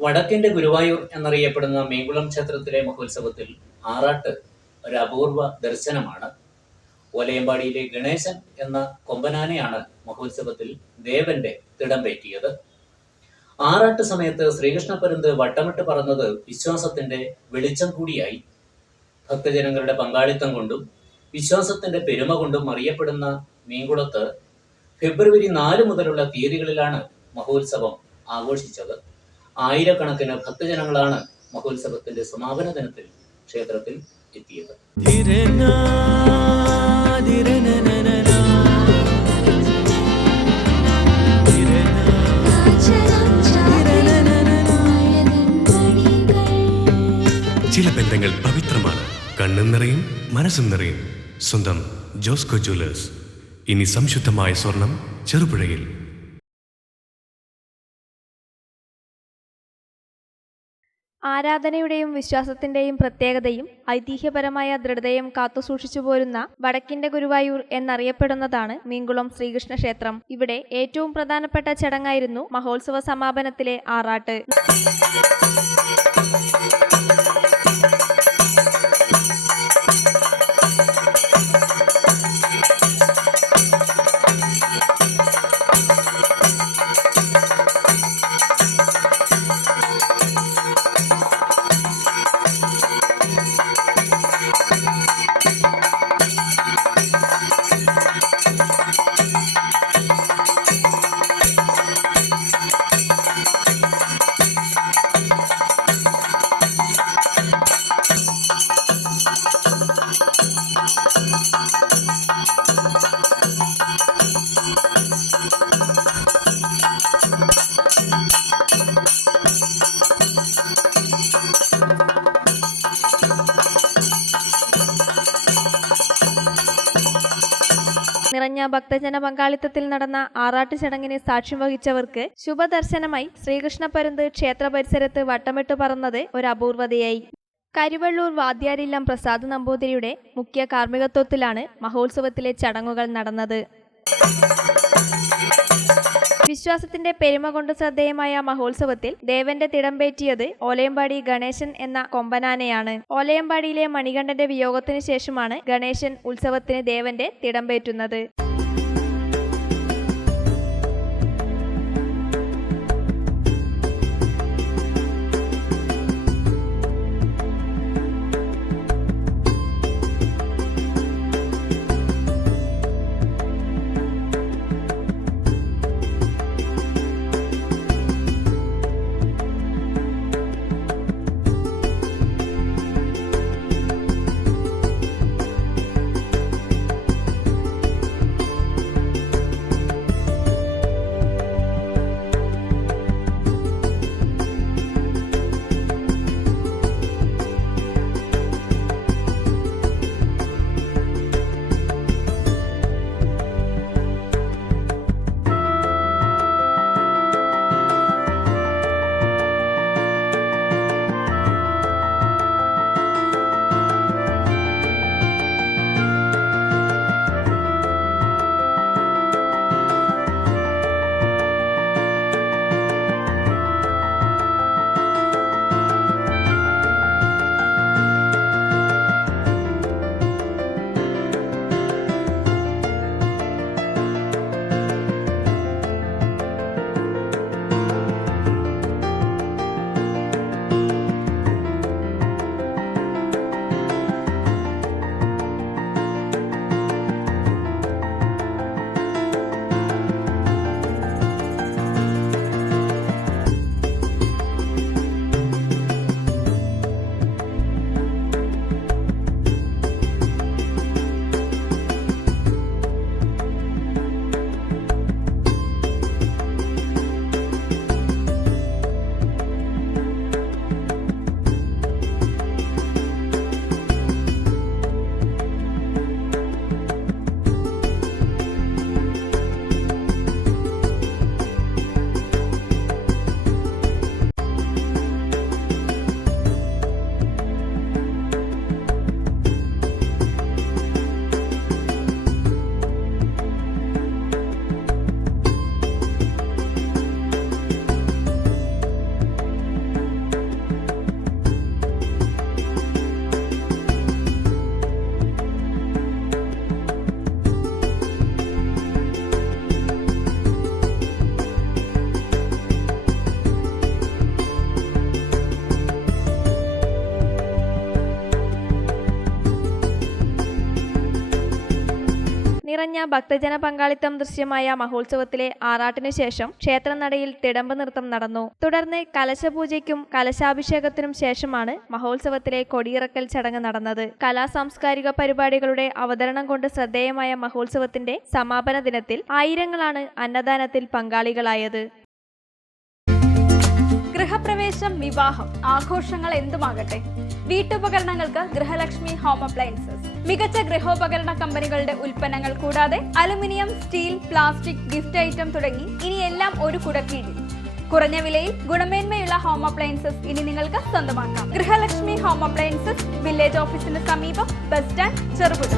വടക്കിന്റെ ഗുരുവായൂർ എന്നറിയപ്പെടുന്ന മീങ്കുളം ക്ഷേത്രത്തിലെ മഹോത്സവത്തിൽ ആറാട്ട് ഒരു അപൂർവ ദർശനമാണ്. ഓലയമ്പാടിയിലെ ഗണേശൻ എന്ന കൊമ്പനാനയാണ് മഹോത്സവത്തിൽ ദേവന്റെ തിടമ്പേറ്റിയത്. ആറാട്ട് സമയത്ത് ശ്രീകൃഷ്ണപരുന്ത് വട്ടമിട്ട് പറന്നത് വിശ്വാസത്തിന്റെ വെളിച്ചം കൂടിയായി. ഭക്തജനങ്ങളുടെ പങ്കാളിത്തം കൊണ്ടും വിശ്വാസത്തിന്റെ പെരുമ കൊണ്ടും അറിയപ്പെടുന്ന മീങ്കുളത്ത് ഫെബ്രുവരി 4 മുതലുള്ള തീയതികളിലാണ് മഹോത്സവം ആഘോഷിച്ചത്. ആയിരക്കണക്കിന് ഭക്തജനങ്ങളാണ് മഹോത്സവത്തിന്റെ സമാപന ദിനത്തിൽ ക്ഷേത്രത്തിൽ എത്തിയത്. ചില ബന്ധങ്ങൾ പവിത്രമാണ്. കണ്ണും നിറയും മനസ്സും നിറയും. സ്വന്തം ജോസ്കോ ജ്വല്ലേഴ്സ്. ഇനി സംശുദ്ധമായ സ്വർണം ചെറുപുഴയിൽ. ആരാധനയുടെയും വിശ്വാസത്തിന്റെയും പ്രത്യേകതയും ഐതിഹ്യപരമായ ദൃഢതയും കാത്തുസൂക്ഷിച്ചു പോരുന്ന വടക്കിന്റെ ഗുരുവായൂർ എന്നറിയപ്പെടുന്നതാണ് മീങ്കുളം ശ്രീകൃഷ്ണ ക്ഷേത്രം. ഇവിടെ ഏറ്റവും പ്രധാനപ്പെട്ട ചടങ്ങായിരുന്നു മഹോത്സവ സമാപനത്തിലെ ആറാട്ട്. നിറഞ്ഞ ഭക്തജന പങ്കാളിത്തത്തിൽ നടന്ന ആറാട്ട് ചടങ്ങിന് സാക്ഷ്യം വഹിച്ചവർക്ക് ശുഭദർശനമായി ശ്രീകൃഷ്ണപരുന്ത് ക്ഷേത്ര പരിസരത്ത് വട്ടമിട്ട് പറന്നത് ഒരു അപൂർവതയായി. കരിവള്ളൂർ വാദ്യാരില്ലം പ്രസാദ് നമ്പൂതിരിയുടെ മുഖ്യ കാർമ്മികത്വത്തിലാണ് മഹോത്സവത്തിലെ ചടങ്ങുകൾ നടന്നത്. വിശ്വാസത്തിന്റെ പെരുമ കൊണ്ട് ശ്രദ്ധേയമായ മഹോത്സവത്തിൽ ദേവന്റെ തിടമ്പേറ്റിയത് ഓലയമ്പാടി ഗണേശൻ എന്ന കൊമ്പനാനയാണ്. ഓലയമ്പാടിയിലെ മണികണ്ഠന്റെ വിയോഗത്തിനു ശേഷമാണ് ഗണേശൻ ഉത്സവത്തിന് ദേവന്റെ തിടമ്പേറ്റുന്നത്. നിറഞ്ഞ ഭക്തജന പങ്കാളിത്തം ദൃശ്യമായ മഹോത്സവത്തിലെ ആറാട്ടിനു ശേഷം ക്ഷേത്രനടയിൽ തിടമ്പ് നൃത്തം നടന്നു. തുടർന്ന് കലശപൂജയ്ക്കും കലശാഭിഷേകത്തിനും ശേഷമാണ് മഹോത്സവത്തിലെ കൊടിയിറക്കൽ ചടങ്ങ് നടന്നത്. കലാസാംസ്കാരിക പരിപാടികളുടെ അവതരണം കൊണ്ട് ശ്രദ്ധേയമായ മഹോത്സവത്തിന്റെ സമാപന ദിനത്തിൽ ആയിരങ്ങളാണ് അന്നദാനത്തിൽ പങ്കാളികളായത്. ഗൃഹപ്രവേശം, വിവാഹം, ആഘോഷങ്ങൾ എന്തുമാകട്ടെ, വീട്ടുപകരണങ്ങൾക്ക് ഗൃഹലക്ഷ്മി ഹോം അപ്ലയൻസസ്. മികച്ച ഗൃഹോപകരണ കമ്പനികളുടെ ഉൽപ്പന്നങ്ങൾ കൂടാതെ aluminium, steel, plastic, gift item തുടങ്ങി ഇനി എല്ലാം ഒരു കുടക്കീഴിൽ. കുറഞ്ഞ വിലയിൽ ഗുണമേന്മയുള്ള ഹോം അപ്ലയൻസസ് ഇനി നിങ്ങൾക്ക് സ്വന്തമാക്കാം. ഗൃഹലക്ഷ്മി ഹോം അപ്ലയൻസസ്, വില്ലേജ് ഓഫീസിന് സമീപം, ബസ് സ്റ്റാൻഡ്, ചെറുപുഴ.